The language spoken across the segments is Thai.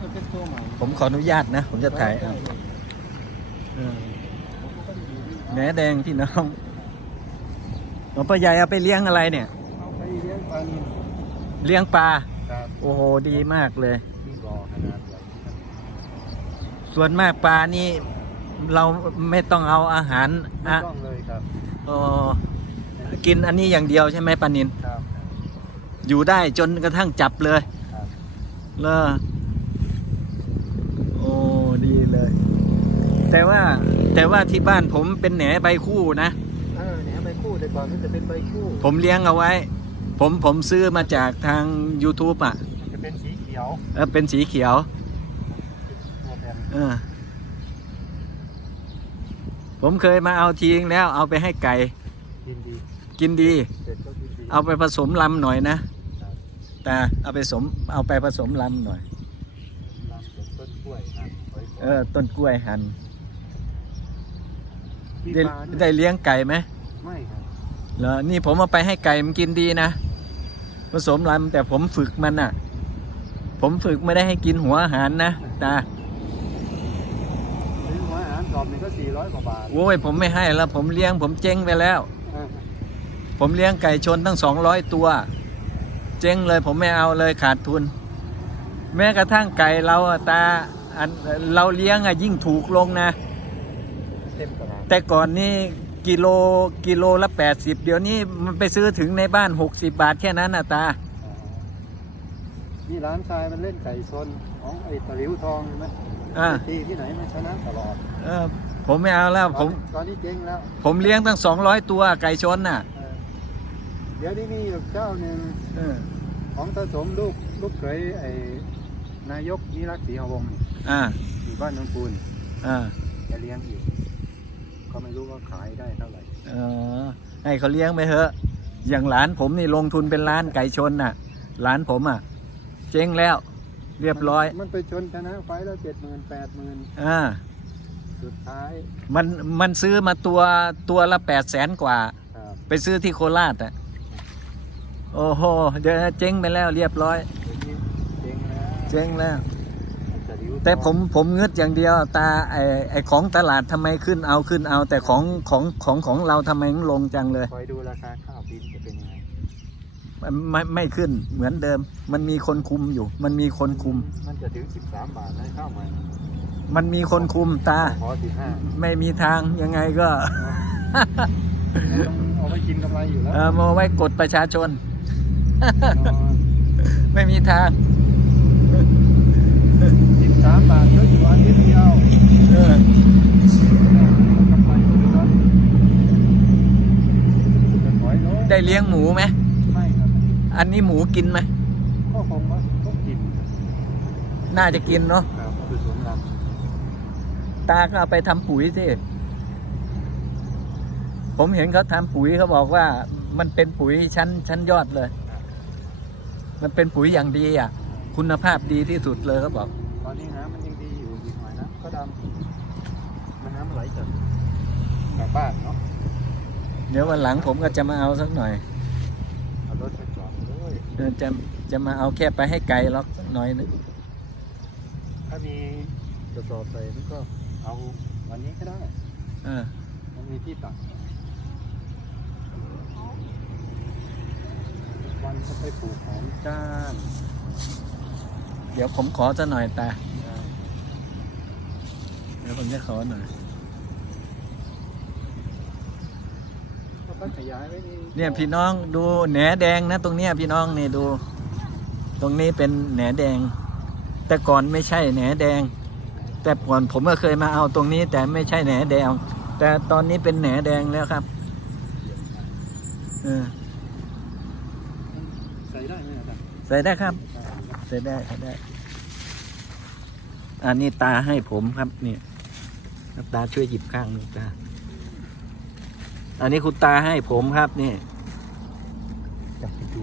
มันจะเป็นตัวใหม่ผมขออนุญาตนะ ผมจะถ่ายเอาเออแหนแดงพี่น้องหลวงพ่อใหญ่เอาไปเลี้ยงอะไรเนี่ย เอาไปเลี้ยงปลานิลเลี้ยงปลา ครับโอ้โห ดีมากเลย ที่บ่อขนาดใหญ่ส่วนมากปลานี่เราไม่ต้องเอาอาหารไม่อะต้องเลยครับเออกินอันนี้อย่างเดียวใช่ไหมปลานิน ครับ อยู่ได้จนกระทั่งจับเลยครับ เลอโอ้ ดีเลย แต่ว่าแต่ว่าที่บ้านผมเป็นแหนใบคู่นะเออเนี่ยใบคู่แต่ก่อนมันจะเป็นใบคู่ผมเลี้ยงเอาไว้ ผมผมซื้อมาจากทาง YouTube อะมันจะเป็นสีเขียวเออเป็นสีเขียวตัวแทนเออผมเคยมาเอาทิ้งแล้วเอาไปให้ไก่กินดีกินดีเด็ดก็กินดีเอาไปผสมลำหน่อยนะครับแต่เอาไปสมเอาไปผสมลำหน่อยลำเป็นต้นกล้วยครับไว้ก่นเออต้นกล้วยหันที่ ได้ปลาเนี่ยได้เลี้ยงไก่ไหมไม่ครับเหรอนี่ผมเอาไปให้ไก่มันกินดีนะผสมลำแต่ผมฝึกมันอะ ผมฝึกไม่ได้ให้กินหัวอาหารนะตาซื้อหัวอาหารกรอบนี่ก็สี่ร้อยกว่าบาทโอ้ยผมไม่ให้แล้ว ผมเลี้ยงผมเจ๊งไปแล้วเออผมเลี้ยงไก่ชนตั้งสองร้อยตัว เจ๊งเลยผมไม่เอาเลยขาดทุน แม้กระทั่งไก่เราอะตาอันเราเลี้ยงอะยิ่งถูกลงนะ เต็มตลาด แต่ก่อนนี่กิโลกิโลละ 80 เดี๋ยวนี้มันไปซื้อถึงในบ้าน 60 บาทแค่นั้นนะตาอ๋อนี่ร้านชายมันเล่นไก่ชนของไอ้ตะหลิวทองเห็นไหมอ่า ตีที่ไหนมันชนะตลอดเออผมไม่เอาแล้วผมตอนนี้เจ๊งแล้วผมเลี้ยงตั้ง 200 ตัวไก่ชนน่ะเออเดี๋ยวนี้มีอยู่เจ้าหนึ่งเออของตาสมลูกลูกเขยไอ้นายกนิรักษ์ศรีหวงศ์นี่อ่าอยู่บ้านนนปูนอ่า แกเลี้ยงอยู่ ก็ไม่รู้ว่าขายได้เท่าไหร่เออให้เขาเลี้ยงไปเถอะ อย่างหลานผมนี่ลงทุนเป็นล้านไก่ชนน่ะ หลานผมอะ เจ๊งแล้ว เรียบร้อย มันไปชนชนะไฟแล้วเจ็ดหมื่นแปดหมื่นอ่า สุดท้ายมันมันซื้อมาตัวตัวละแปดแสนกว่า ครับไปซื้อที่โคราชอะ โอ้โห เดี๋ยวเจ๊งไปแล้วเรียบร้อย เดี๋ยวนี้เจ๊งแล้ว เจ๊งแล้วตะหลิวทอง แต่ผมผมงึดอย่างเดียว ตาไอไอของตลาดทำไมขึ้นเอาขึ้นเอา แต่ของของของของเราทำไมมันลงจังเลยคอยดูราคาข้าวปีนี้จะเป็นยังไงมันไม่ไม่ขึ้นเหมือนเดิม มันมีคนคุมอยู่ มันมีคนคุม มันจะถึงสิบสามบาทได้ข้าวใหม่มันมีคนคุมตาขอสิบห้าไม่มีทางยังไงก็ต้องเอาไปกินกำไรอยู่แล้วเออมาไว้กดประชาชนนอนไม่มีทางสิบสามบาทก็อยู่อาทิตย์เดียวเออได้เลี้ยงหมูไหมไม่ครับ อันนี้หมูกินไหมก็คงว่าต้องกินน่าจะกินเนาะครับเอสมรตาก็เอาไปทำปุ๋ยสิผมเห็นเขาทำปุ๋ยเขาบอกว่า มันเป็นปุ๋ยชั้นชั้นยอดเลย มันเป็นปุ๋ยอย่างดีอะ คุณภาพดีที่สุดเลยเขาบอก ตอนนี้น้ำมันยังดีอยู่อีกหน่อยนะก็ดำมันน้ำมันไหลจากกลับบ้านเนาะเดี๋ยววันหลังผมก็จะมาเอาสักหน่อยเอารถไปจอดเลยเดี๋ยวจะจะมาเอาแค่ไปให้ไกลล็อกสักหน่อยนึงถ้ามีกระสอบใส่มันก็เอาวันนี้ก็ได้เออมันมีที่ตักวันก็ไปปลูกหอมก้าน เดี๋ยวผมขอสักหน่อยตาเดี๋ยวผมจะขอหน่อยก็ต้องขยายไว้นี่เนี่ยพี่น้องดูแหนแดงนะ ตรงเนี้ยพี่น้องนี่ดู ตรงนี้เป็นแหนแดง แต่ก่อนไม่ใช่แหนแดง แต่ก่อนผมก็เคยมาเอาตรงนี้ แต่ไม่ใช่แหนแดง แต่ตอนนี้เป็นแหนแดงแล้วครับเออใส่ได้ไหมครับ ใส่ได้ครับ ใส่ได้ใส่ได้ อันนี้ตาให้ผมครับนี่ตาช่วยหยิบข้างหนึงตา อันนี้คุณตาให้ผมครับนี่จับไปดู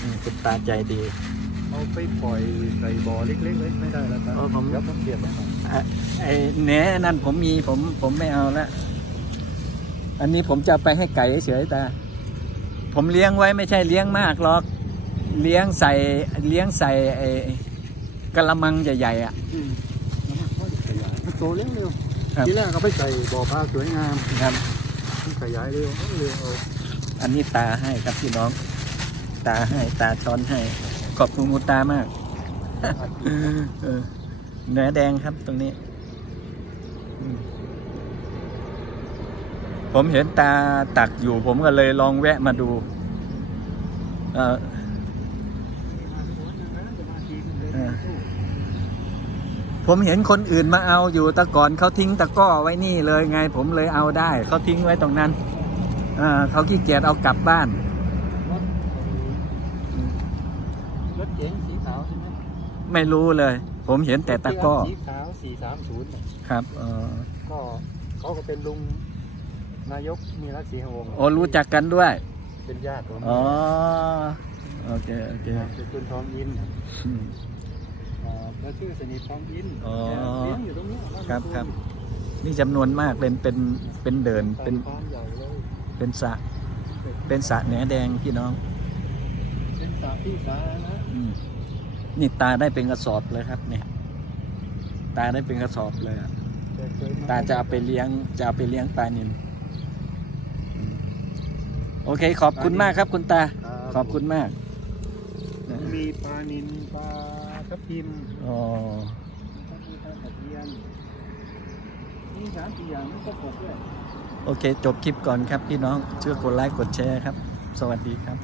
อืมคุณตาใจดีเอาไปปล่อยใส่บ่อเล็กๆเลยไม่ได้แล้วครับเออผมเดี๋ยวผมเปลี่ยนให้หน่อยอะไอ้แหนนั่นผมมีผมผมไม่เอาละ อันนี้ผมจะเอาไปให้ไก่เฉยๆตาผผมเลี้ยงไว้ไม่ใช่เลี้ยงมากหรอก เลี้ยงใส่เลี้ยงใส่ไอ้กระมังใหญ่ๆอะอืมแล้วมันก็ขยายมันโตเร็วเร็วครับทีแรกก็ไปใส่บ่อปลาสวยงามครับมันขยายเร็วเอาเร็วเอาอันนี้ตาให้ครับพี่น้อง ตาให้ตาช้อนให้ขอบคุณคุณตามากเออเนื้อแดงครับตรงนี้อืม ผมเห็นตาตักอยู่ ผมก็เลยลองแวะมาดูเออเออผมเห็นคนอื่นมาเอาอยู่แตะก่อนเขาทิ้งตะกร้อไว้นี่เลยไง ผมเลยเอาได้ เขาทิ้งไว้ตรงนั้นเออเขาขี้เกียจเอากลับบ้านรถรถเก๋งสีขาวใช่ไหมไม่รู้เลย ผมเห็นแต่ตะกร้อสีขาวสี่สามศูนย์ครับเออก็เขาก็เป็นลุง นายกมีรักศรีหวงศ์โอ้รู้จักกันด้วย เป็นญาติผมอ๋อ โอเค โอเคเป็นคุณทองอินอืม อ่าแล้วชื่อสนิททองอินอ๋อ แกเลี้ยงอยู่ตรงเนี้ยานครับครับ นี่จำนวนมากเป็นเป็นเป็นเดินเป็เป็นนฟาร์มใหญ่เลยเป็นสระเป็นสระแหนแดงพี่น้องเป็นสระที่สาธารณะอืมนี่ตาได้เป็นกระสอบเลยครับเนี่ย ตาได้เป็นกระสอบเลยอะแต่เคยมตาจะเอาไปเลี้ยงจะเอาไปเลี้ยงปลานิลอืม โอเค ขอบคุณมากครับคุณตาครับขอบคุณมากนะมีปลานิลปลาทับทิมอ๋อมีปลาตะเพียนมีสามสี่อย่างไม่ก็กบด้วย โอเค จบคลิปก่อนครับพี่น้อง ช่วยกดไลค์กดแชร์ครับ สวัสดีครับ